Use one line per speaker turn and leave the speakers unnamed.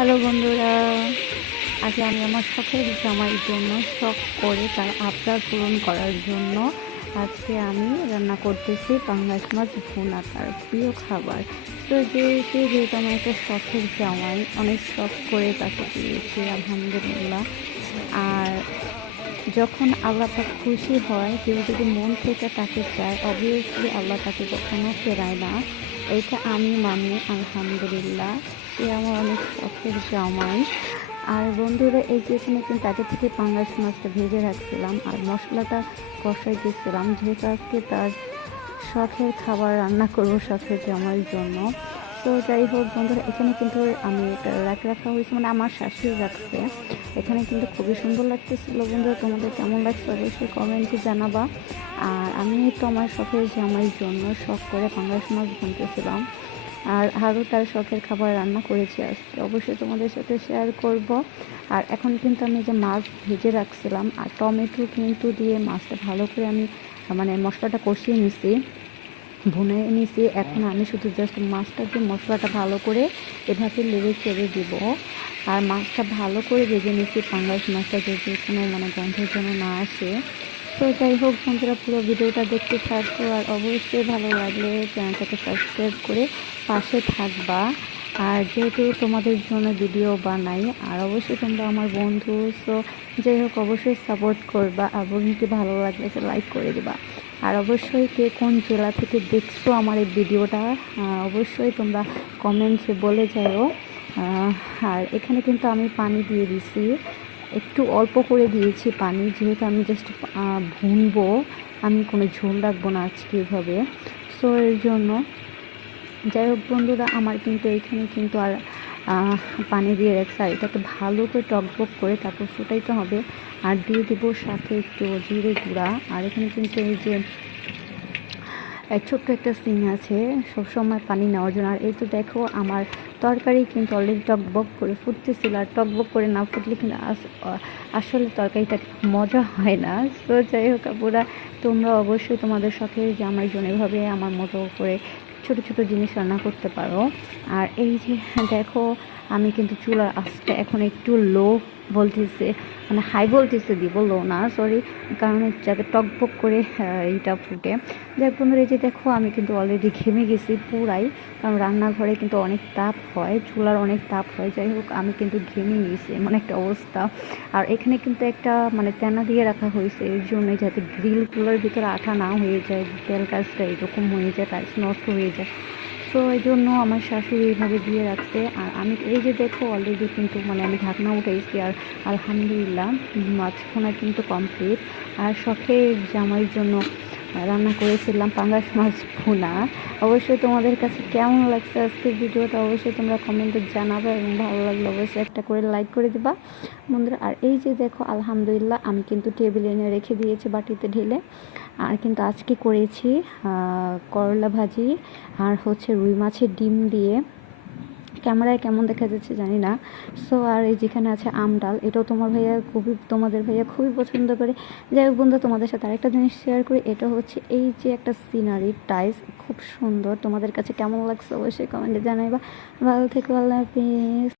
Hello বন্ধুরা, আজকে আমি আমার শখের জামার জন্য শখ করে, তার আবদার পূরণ করার জন্য আজকে আমি রান্না করতেছি পাঙ্গাস মাছ ভুনা, তার প্রিয় খাবার। তো যেহেতু যেহেতু আমার একটা শখের জামাই, অনেক শখ করে তাকে দিয়েছি, আলহামদুলিল্লাহ। আর যখন আল্লাহ পাক খুশি হয় কেউ যদি মন থেকে তাকে চায় অবভিয়াসলি আল্লাহ তাকে কখনো ফেরায় না। এটা আমি মানি আলহামদুলিল্লাহ। এ আমার অনেক শখের জামাই। আর বন্ধুরা, এই যে এখানে কিন্তু আগে থেকে পাঙ্গাস মাছটা ভেজে রাখছিলাম আর মশলাটা কষাই দিয়েছিলাম। যেহেতু আজকে তার শখের খাবার রান্না করব, শখের জামাইয়ের জন্য। তো যাই হোক, বন্ধুরা, এখানে কিন্তু আমি রাখ রাখা হয়েছে মানে আমার শাশুড়ি রাখছে। এখানে কিন্তু খুবই সুন্দর লাগতেছিল, বন্ধুরা, তোমাদের কেমন লাগছে অবশ্যই কমেন্টে জানাবা। আর আমি তো আমার শখের জামাইয়ের জন্য শখ করে পাঙ্গাস মাছ ভানতেছিলাম আর আরও তার শখের খাবার রান্না করেছি আজকে। অবশ্যই তোমাদের সাথে শেয়ার করব। আর এখন কিন্তু আমি যে মাছ ভেজে রাখছিলাম, আর টমেটো কিন্তু দিয়ে মাছটা ভালো করে আমি মানে মশলাটা কষিয়ে নিছি। ভুনে নিছি। এখন আমি শুধু জাস্ট মাছটা দিয়ে মশলাটা ভালো করে এভাবে লেগে ছেড়ে দিব। আর মাছটা ভালো করে ভেজে নিয়েছি পাঙ্গাস মাছটা যদি কোনো মানে গন্ধের জন্য না আসে। তো যাই হোক বন্ধুরা, পুরো ভিডিওটা দেখতে থাকব আর অবশ্যই ভালো লাগলে চ্যানেলটাকে সাবস্ক্রাইব করে পাশে থাকবা। আর যেহেতু তোমাদের জন্য ভিডিও বানাই, আর অবশ্যই তোমরা আমার বন্ধু সো যাই হোক অবশ্যই সাপোর্ট করবা। আর বোনকে ভালো লাগলে লাইক করে দিবা। আর অবশ্যই কে কোন জেলা থেকে দেখছ আমার এই ভিডিওটা অবশ্যই তোমরা কমেন্টসে বলে যাও আর এখানে কিন্তু আমি পানি দিয়ে দিছি। একটু অল্প করে দিয়েছি পানি, যেহেতু আমি জাস্ট ভুনবো, আমি কোনো ঝোল রাখব না আজকে এভাবে। সো এর জন্য যাই হোক বন্ধুরা, আমার কিন্তু এখানে কিন্তু আর পানি দিয়ে রাখছে, আর এটাকে ভালো করে টকবক করে তারপর ফুটাইতে হবে। আর দিয়ে দেবো সাথে একটু জিরে গুঁড়া। আর এখানে কিন্তু এই যে ছোট্ট একটা সিং আছে, সবসময় পানি নেওয়ার জন্য। আর এই তো দেখো, আমার তরকারি কিন্তু অলরেডি টকবক করে ফুটতেছিল। আর টকবক করে না ফুটলে কিন্তু আসলে তরকারিটা মজা হয় না। তো যাই হোক আপুরা, তোমরা অবশ্যই তোমাদের সাথে যে আমার জন্য এভাবে আমার মতো করে ছোট ছোট জিনিস রান্না করতে পারো। আর এই যে দেখো আমি কিন্তু চুলার আঁচটা এখন একটু লো বলতেছে মানে হাই বলতেছে, দিব লো না সরি কারণ যাতে টকবক করে এইটা ফুটে। যাক বন্ধুরা, এই যে দেখো, আমি কিন্তু অলরেডি ঘেমে গেছি পুরাই, কারণ রান্নাঘরে কিন্তু অনেক তাপ হয়, চুলার অনেক তাপ হয়, যাই হোক, আমি কিন্তু ঘেমে গেছি, এমন একটা অবস্থা। আর এখানে কিন্তু একটা মানে তেনা দিয়ে রাখা হয়েছে এর জন্য যাতে গ্রিল গ্রিলগুলোর ভিতরে আঠা না হয়ে যায়, তেল কাজটা এরকম হয়ে যায় টাইস নষ্ট হয়ে যায়। সো এই জন্য আমার শাশুড়ি এইভাবে দিয়ে রাখছে। আর আমি এই যে দেখো অলরেডি কিন্তু মানে আমি ঢাকনা উঠাইছি আর আলহামদুলিল্লাহ মাছখোনা কিন্তু কমপ্লিট আর শখের জামাইয়ের জন্য রান্না করেছিলাম পাঙ্গাস মাছ ভুনা। অবশ্যই তোমাদের কাছে কেমন লাগছে আজকের ভিডিওটা অবশ্যই তোমরা কমেন্টে জানাবে এবং ভালো লাগলে অবশ্যই একটা করে লাইক করে দিবা। বন্ধুরা, আর এই যে দেখো, আলহামদুলিল্লাহ আমি কিন্তু টেবিলে এনে রেখে দিয়েছি বাটিতে ঢেলে। আর কিন্তু আজকে করেছি করলা ভাজি আর হচ্ছে রুই মাছের ডিম দিয়ে। ক্যামেরায় কেমন দেখা যাচ্ছে জানি না। সো আর এই যেখানে আছে আম ডাল, এটাও তোমার ভাইয়া খুবই, তোমাদের ভাইয়া খুবই পছন্দ করে। যাই হোক বন্ধু, তোমাদের সাথে আরেকটা জিনিস শেয়ার করি, এটা হচ্ছে এই যে একটা সিনারি টাইস খুব সুন্দর। তোমাদের কাছে কেমন লাগছে অবশ্যই কমেন্টে জানাইবা। ভালো থেকো, আল্লাহ হাফিজ।